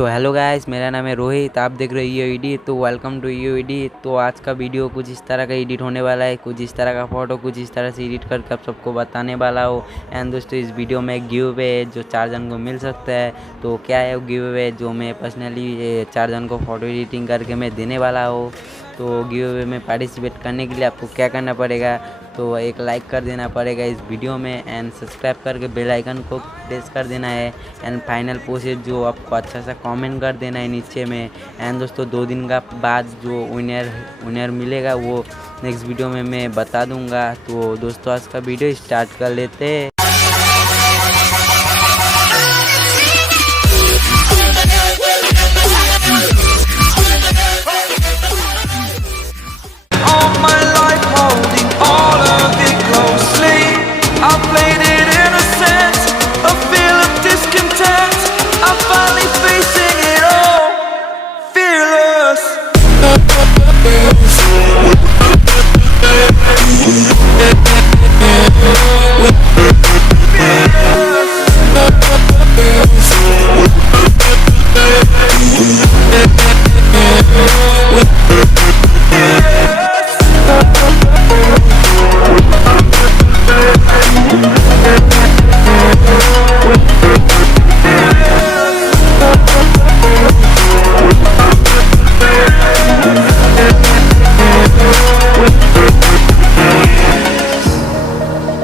तो hello guys, मेरा नाम है रोहित। आप देख रहे हो ये एडिट। तो वेलकम टू ये एडिट। तो आज का वीडियो कुछ इस तरह का एडिट होने वाला है, कुछ इस तरह का फ़ोटो कुछ इस तरह से एडिट करके आप सबको बताने वाला हो। एंड दोस्तों, इस वीडियो में एक गिव अवे है जो 4 जन को मिल सकता है। तो क्या है वो गिव अवे जो मैं पर्सनली 4 जन को फ़ोटो एडिटिंग करके मैं देने वाला हूँ। तो गिव अवे में पार्टिसिपेट करने के लिए आपको क्या करना पड़ेगा, तो एक लाइक कर देना पड़ेगा इस वीडियो में एंड सब्सक्राइब करके बेल आइकन को प्रेस कर देना है। एंड फाइनल प्रोसेस जो आपको अच्छा सा कमेंट कर देना है नीचे में। एंड दोस्तों, 2 दिन का बाद जो विनर मिलेगा वो नेक्स्ट वीडियो में मैं बता दूंगा। तो दोस्तों, आज का वीडियो स्टार्ट कर लेते हैं।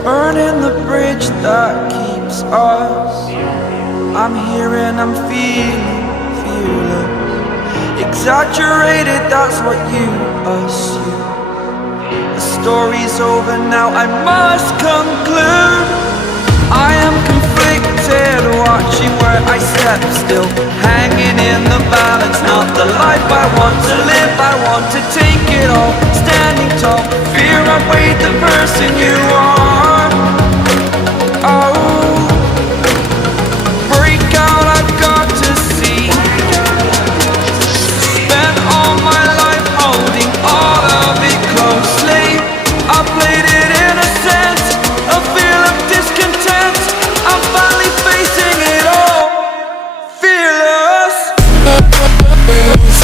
Burning the bridge that keeps us. I'm here and I'm feeling fearless. Exaggerated, that's what you assume. The story's over now, I must conclude. I am conflicted, watching where I step still, hanging in the balance. Not the life I want to live, I want to take it all. Standing tall, fear outweighed the person you are. Oh, break out, I've got to see. Spent all my life holding all of it closely. I played it innocent, a feel of discontent. I'm finally facing it all, fearless. Fearless.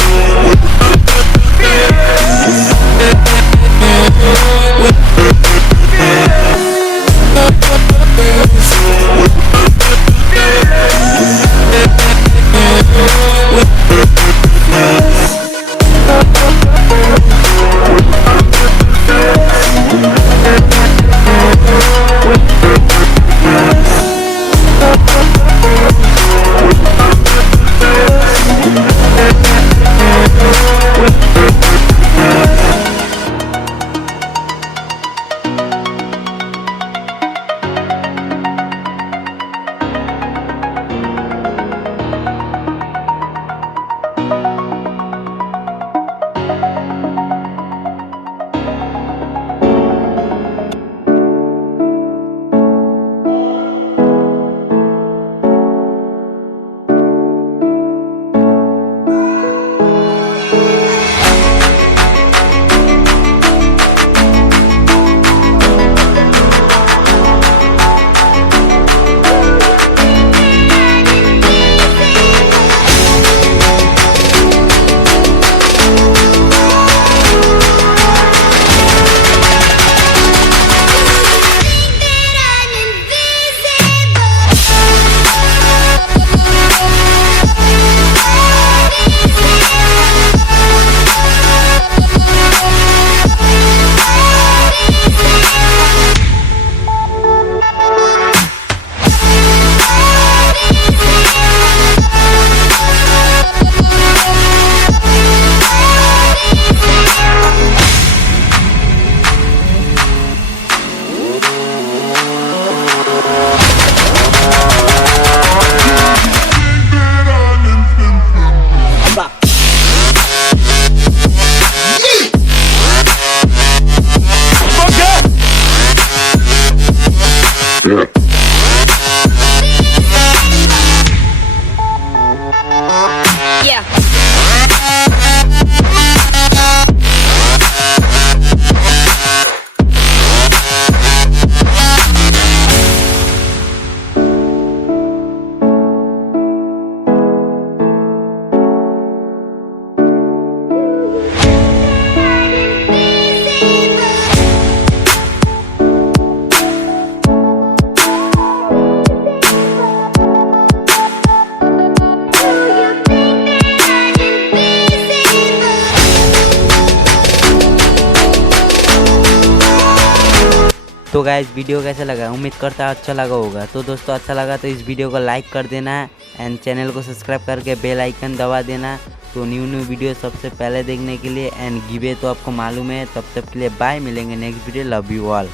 तो guys video कैसा लगा, उम्मीद करता हूँ अच्छा लगा होगा। तो दोस्तों अच्छा लगा तो इस वीडियो को लाइक कर देना एंड चैनल को सब्सक्राइब करके बेल आइकन दबा देना, तो न्यू वीडियो सबसे पहले देखने के लिए। एंड गिवे तो आपको मालूम है। तब तक के लिए बाय, मिलेंगे next video. Love you all.